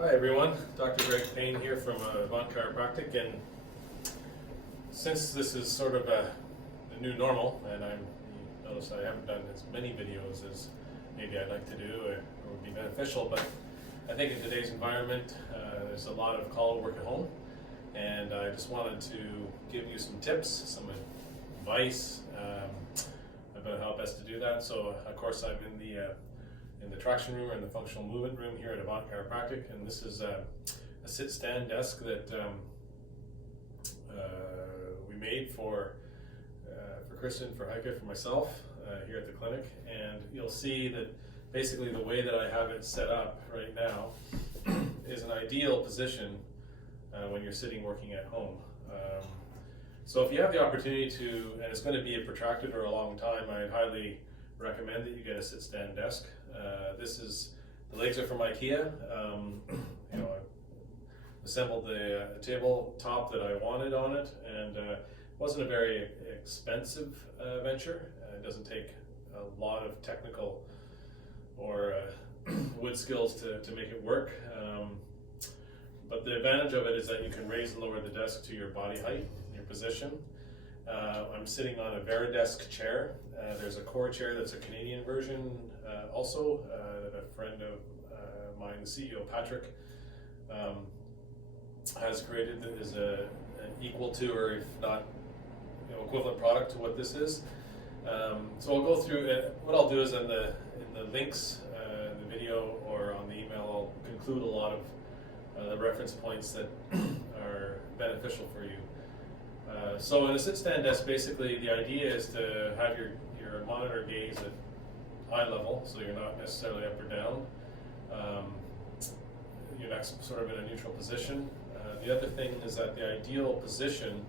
Hi everyone, Dr. Greg Payne here from Avant Chiropractic, and since this is sort of the new normal, and you notice I haven't done as many videos as maybe I'd like to do or would be beneficial, but I think in today's environment there's a lot of call work at home, and I just wanted to give you some tips, some advice about how best to do that. So of course I'm in the traction room or in the functional movement room here at Avant Chiropractic, and this is a sit-stand desk that we made for Kristen, for Heike, for myself here at the clinic. And you'll see that basically the way that I have it set up right now is an ideal position when you're sitting working at home. So if you have the opportunity to, and it's going to be a protracted or a long time, I highly recommend that you get a sit-stand desk. The legs are from IKEA. I assembled the tabletop that I wanted on it, and it wasn't a very expensive venture. It doesn't take a lot of technical or wood skills to make it work. But the advantage of it is that you can raise and lower the desk to your body height, your position. I'm sitting on a Varidesk chair. There's a core chair that's a Canadian version also that a friend of mine, the CEO Patrick, has created that is an equal to, or if not equivalent product to what this is. So I'll go through it. What I'll do is in the links, in the video or on the email, I'll conclude a lot of the reference points that are beneficial for you. So in a sit-stand desk, basically the idea is to have your monitor gaze at eye level, so you're not necessarily up or down. Your neck's sort of in a neutral position. The other thing is that the ideal position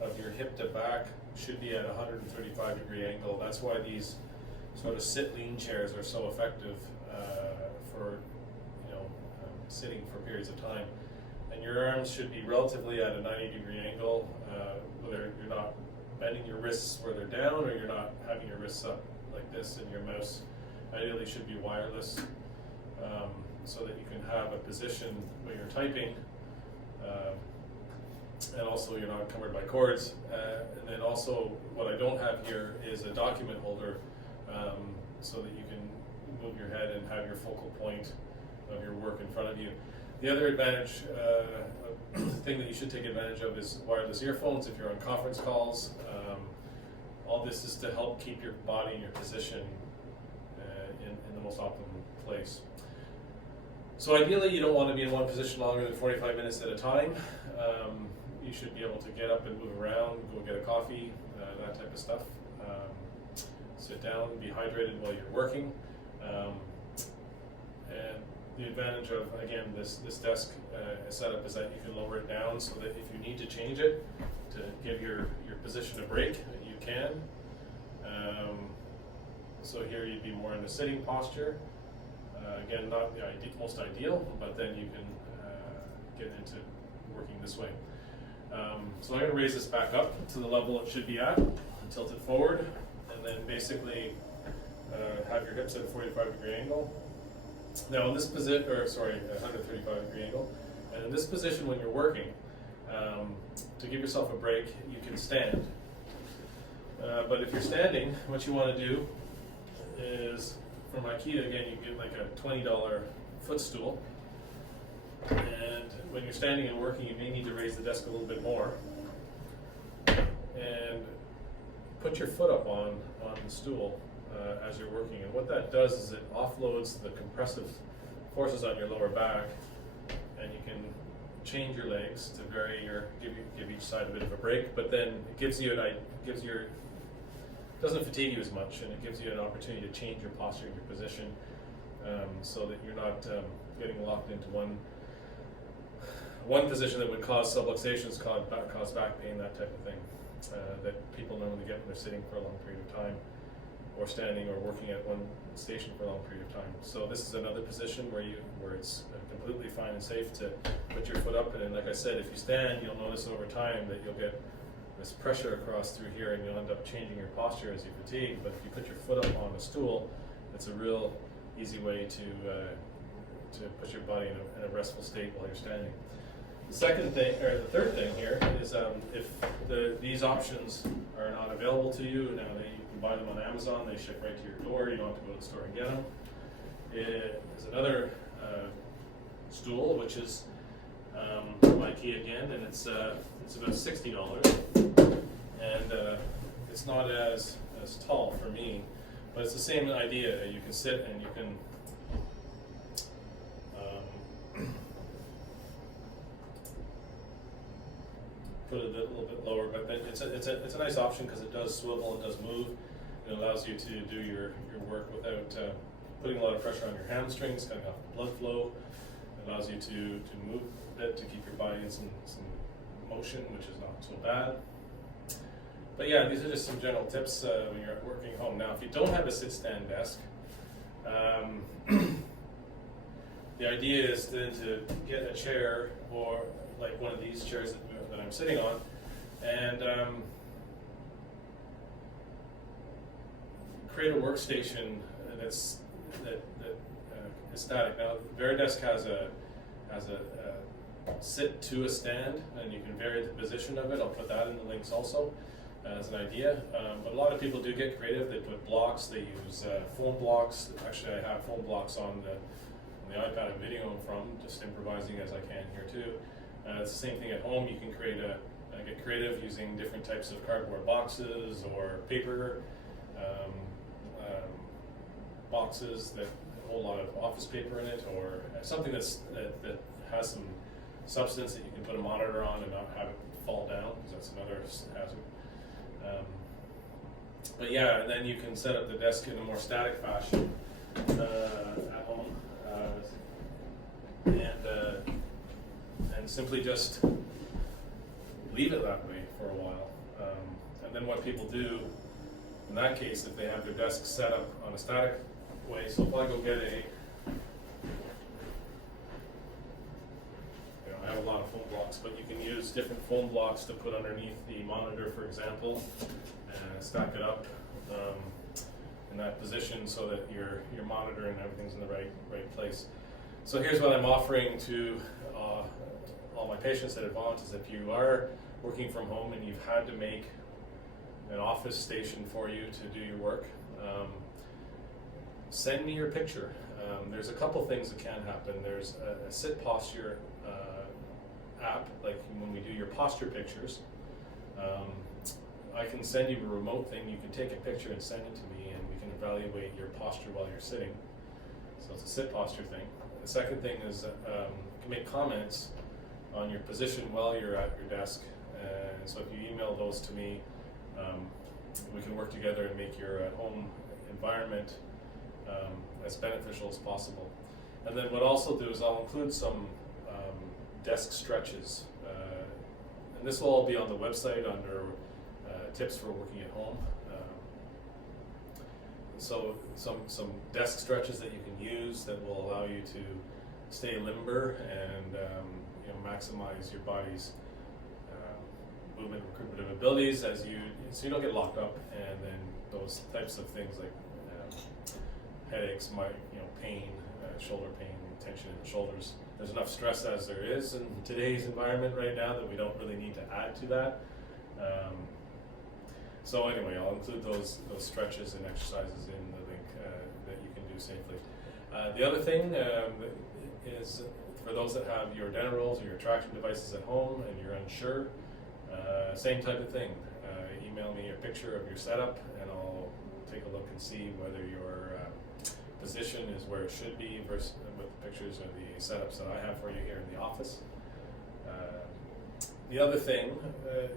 of your hip to back should be at a 135-degree angle. That's why these sort of sit-lean chairs are so effective for sitting for periods of time. And your arms should be relatively at a 90-degree angle, whether you're not bending your wrists where they're down or you're not having your wrists up like this, and your mouse ideally should be wireless, so that you can have a position when you're typing, and also you're not encumbered by cords. And then also what I don't have here is a document holder, so that you can move your head and have your focal point of your work in front of you. The other advantage, thing that you should take advantage of, is wireless earphones if you're on conference calls. All this is to help keep your body and your position in the most optimum place. So ideally you don't want to be in one position longer than 45 minutes at a time. You should be able to get up and move around, go get a coffee, that type of stuff. Sit down, be hydrated while you're working. And the advantage of, again, this desk setup is that you can lower it down so that if you need to change it to give your position a break, you can. So here you'd be more in the sitting posture. Again, not the most ideal, but then you can get into working this way. So I'm going to raise this back up to the level it should be at, tilt it forward, and then basically have your hips at a 45-degree angle. Now in this position, or sorry, a 135-degree angle, and in this position when you're working, to give yourself a break, you can stand. But if you're standing, what you want to do is, from IKEA, again, you get like a $20 footstool, and when you're standing and working, you may need to raise the desk a little bit more, and put your foot up on the stool as you're working. And what that does is it offloads the compressive forces on your lower back, and you can change your legs to vary give each side a bit of a break, but then it doesn't fatigue you as much, and it gives you an opportunity to change your posture and your position, so that you're not getting locked into one position that would cause subluxations, cause back pain, that type of thing, that people normally get when they're sitting for a long period of time, or standing or working at one station for a long period of time. So this is another position where it's completely fine and safe to put your foot up. And then, like I said, if you stand, you'll notice over time that you'll get this pressure across through here, and you'll end up changing your posture as you fatigue. But if you put your foot up on a stool, it's a real easy way to to put your body in a restful state while you're standing. The third thing here is if these options are not available to you, now you can buy them on Amazon. They ship right to your door. You don't have to go to the store and get them. There's another stool, which is from IKEA again, and it's about $60, and it's not as tall for me, but it's the same idea. You can sit and you can put it a little bit lower, but it's a nice option because it does swivel, it does move, it allows you to do your work without putting a lot of pressure on your hamstrings, cutting off the blood flow. It allows you to move a bit to keep your body in some motion, which is not so bad. But yeah, these are just some general tips when you're working at home. Now, if you don't have a sit-stand desk, the idea is then to get a chair, or like one of these chairs that I'm sitting on, and create a workstation that is static. Now, Varidesk has a sit to a stand, and you can vary the position of it. I'll put that in the links also as an idea. But a lot of people do get creative. They put blocks. They use foam blocks. Actually, I have foam blocks on the iPad I'm videoing from, just improvising as I can here too. It's the same thing at home. You can get creative using different types of cardboard boxes or paper boxes that hold a lot of office paper in it, or something that has some substance that you can put a monitor on and not have it fall down, because that's another hazard. But yeah, and then you can set up the desk in a more static fashion at home, and simply just leave it that way for a while. And then what people do in that case, if they have their desk set up on a static way, so if I go get I have a lot of foam blocks, but you can use different foam blocks to put underneath the monitor, for example, and stack it up in that position so that your monitor and everything's in the right place. So here's what I'm offering to all my patients at Avant is if you are working from home and you've had to make an office station for you to do your work, send me your picture. There's a couple things that can happen. There's a sit posture app, like when we do your posture pictures. I can send you a remote thing. You can take a picture and send it to me, and we can evaluate your posture while you're sitting. So it's a sit posture thing. The second thing is you can make comments on your position while you're at your desk. And so if you email those to me, we can work together and make your home environment as beneficial as possible. And then what I'll also do is I'll include some desk stretches. And this will all be on the website under tips for working at home. So some desk stretches that you can use that will allow you to stay limber and maximize your body's movement and recuperative abilities so you don't get locked up, and then those types of things like headaches, pain, shoulder pain, tension in the shoulders. There's enough stress as there is in today's environment right now that we don't really need to add to that. So anyway, I'll include those stretches and exercises in the link that you can do safely. The other thing is for those that have your dental rolls or your traction devices at home and you're unsure, same type of thing. Email me a picture of your setup and I'll take a look and see whether your position is where it should be versus with the pictures or the setups that I have for you here in the office. The other thing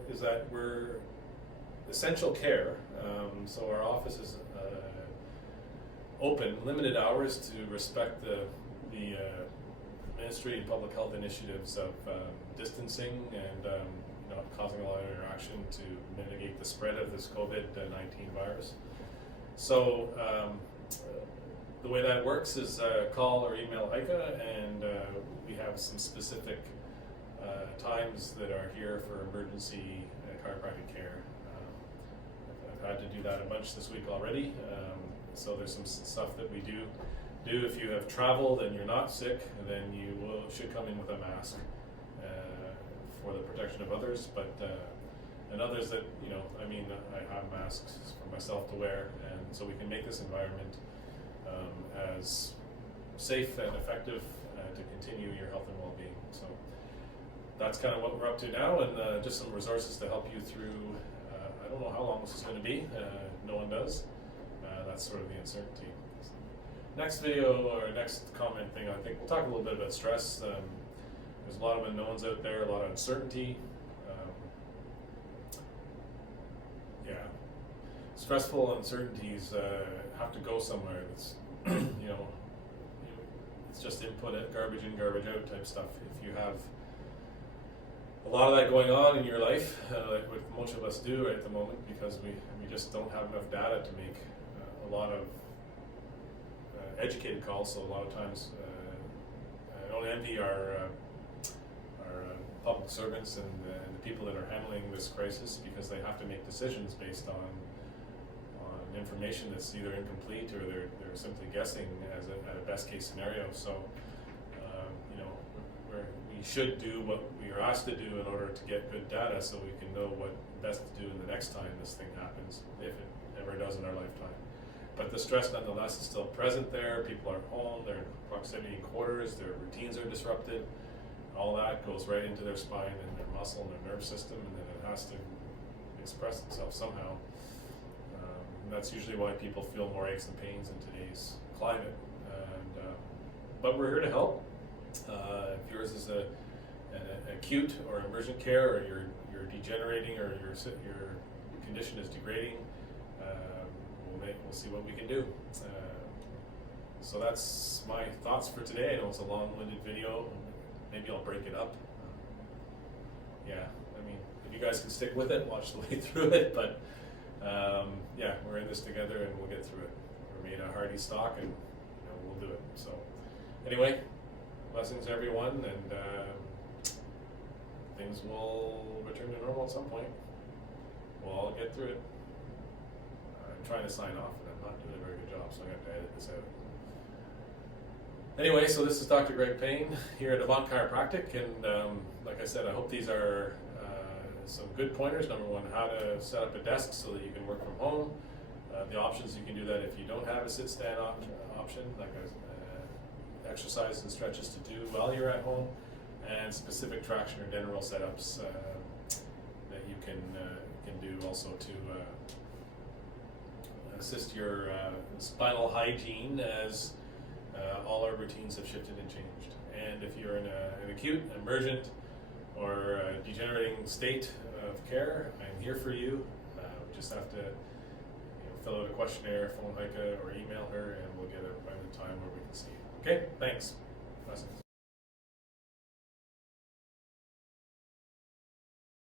is that we're essential care, so our office is open, limited hours to respect the Ministry of Public Health initiatives of distancing and not causing a lot of interaction to mitigate the spread of this COVID-19 virus. So the way that works is call or email Heike, and we have some specific times that are here for emergency chiropractic care. I've had to do that a bunch this week already, so there's some stuff that we do do. If you have traveled and you're not sick, then you should come in with a mask for the protection of others. But and others that, I have masks for myself to wear, and so we can make this environment as safe and effective to continue your health and well-being. So that's kind of what we're up to now, and just some resources to help you through. I don't know how long this is going to be. No one does. That's sort of the uncertainty. Next video or next comment thing, I think we'll talk a little bit about stress. There's a lot of unknowns out there, a lot of uncertainty. Stressful uncertainties have to go somewhere. It's it's just input, garbage in, garbage out type stuff. If you have a lot of that going on in your life, like what most of us do right at the moment, because we just don't have enough data to make a lot of educated calls. So a lot of times, I don't envy our public servants and the people that are handling this crisis, because they have to make decisions based on information that's either incomplete or they're simply guessing as at a best case scenario. So we should do what we are asked to do in order to get good data, so we can know what best to do in the next time this thing happens, if it ever does in our lifetime. But the stress nonetheless is still present there. People are home, they're in proximity quarters, their routines are disrupted. All that goes right into their spine and their muscle and their nerve system, and then it has to express itself somehow. And that's usually why people feel more aches and pains in today's climate. But we're here to help. If yours is an acute or emergent care, or you're degenerating, or your condition is degrading, we'll see what we can do. So that's my thoughts for today. I know it's a long-winded video. Maybe I'll break it up. If you guys can stick with it, watch the way through it. But we're in this together, and we'll get through it. We're made a hardy stock, and we'll do it. So anyway, blessings everyone, and things will return to normal at some point. We'll all get through it. I'm trying to sign off, and I'm not doing a very good job, so I have to edit this out. Anyway, so this is Dr. Greg Payne here at Avant Chiropractic, and like I said, I hope these are some good pointers. Number one, how to set up a desk so that you can work from home. The options, you can do that if you don't have a sit-stand option, like exercises and stretches to do while you're at home, and specific traction or general setups that you can do also to assist your spinal hygiene as all our routines have shifted and changed. And if you're in an acute, emergent, or degenerating state of care, I'm here for you. We just have to fill out a questionnaire, phone Heike, or email her, and we'll get a time where we can see you. Okay, thanks. Blessings.